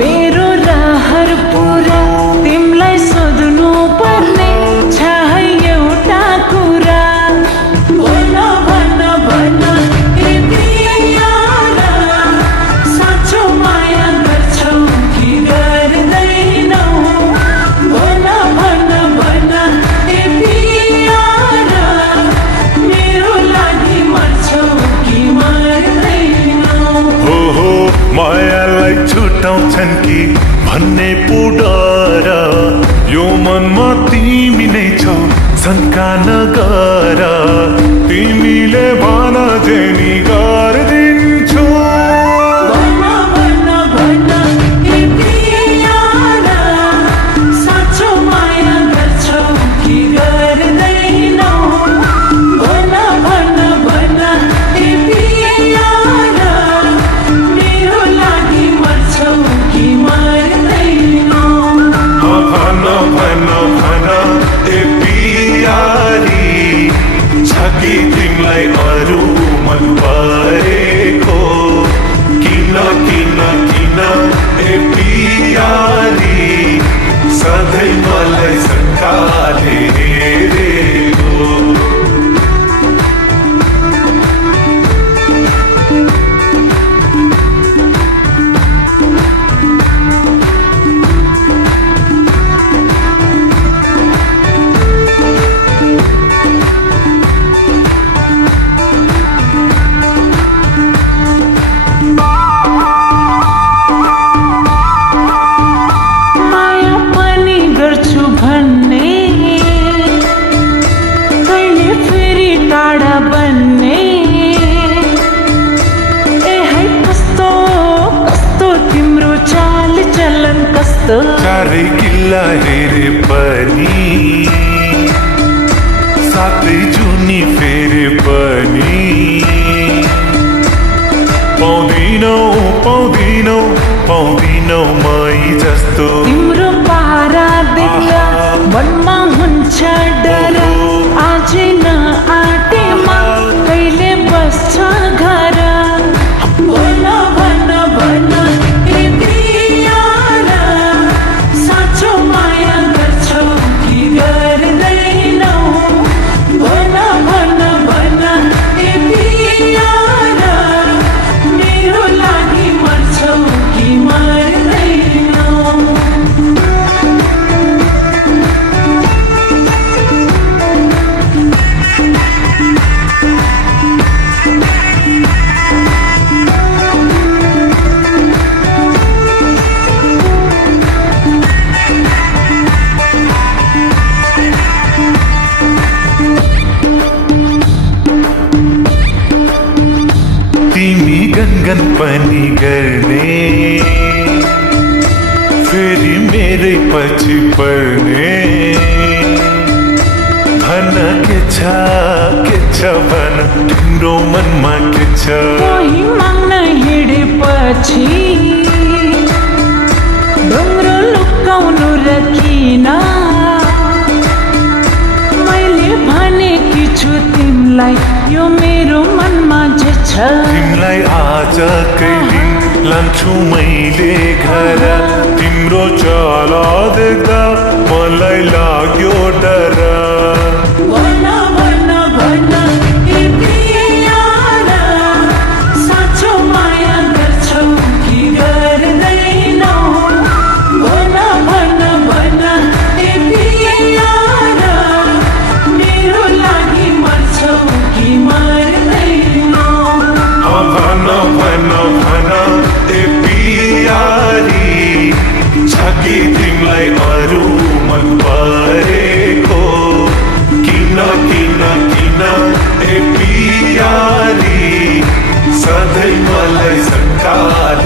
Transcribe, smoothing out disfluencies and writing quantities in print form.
मेरो रहर पुरा तिमलाई सोध्नु पर्ने छ है एउटा कुरा भन भन भन ए प्रियारा साँचो माया गर्छौ कि गर्दैनौ भन भन भन ए प्रियारा मेरो लागि मर्छौ कि मर्दैनौ हो मायालाई छुटाउँछन् कि भन्ने पो डर यो मनमा तिमी नै छौ शङ्का नगर तिमीले भन जेनी गरिदिन्छु भन भन भन ए प्रियारा साँचो माया गर्छौ कि गर्दैनौ भन भन भन ए प्रियारा मेरो लागि मर्छौ कि मर्दैनौ भन भन भन ए पियारी छ कि तिमीलाई अरू मन परेको किन किन किन ए पियारी सधैँ मलाई शङ्काले हेरेको माया पनि गर्छु भन्ने कहिले फेरि टाढा बन्ने ए है कस्तो कस्तो तिम्रो चाल चलन कस्तो चारै किल्ला हेरे पनि सातै जुनी फेरे पनि पाउँदिनौ पाउँदिनौ पाउँदिनौ मै जस्तो तिम्रो पारा देख्दा मनमा हुन्छ डर आज न आटेमा कहिले बस्छ घर भन भन भन ए प्रियारा साँचो माया गर्छौ कि गर्दैनौ भन भन भन ए प्रियारा मेरो लागि मर्छौ कि मर्दैनौ तिमी गनगन पनि गर्ने फेरि मेरै पछि पर्ने भन के छ भन तिम्रो मनमा के छ कोही माग्न हिँडेपछि ढुङ्ग्रो लुकाउनु र किन मैले भनेकी छु तिमीलाई यो मेरो मनमा जे छ तिमीलाई आजकै दिन लान्छु मैले घर तिम्रो चाल देख्दा मलाई लाग्यो डर भन भन भन ए प्रियारा साँचो माया गर्छौ कि गर्दैनौ भन भन भन ए प्रियारा मेरो लागि मर्छौ कि मर्दैनौ भन भन भन ए पियारी मलाई झन्कार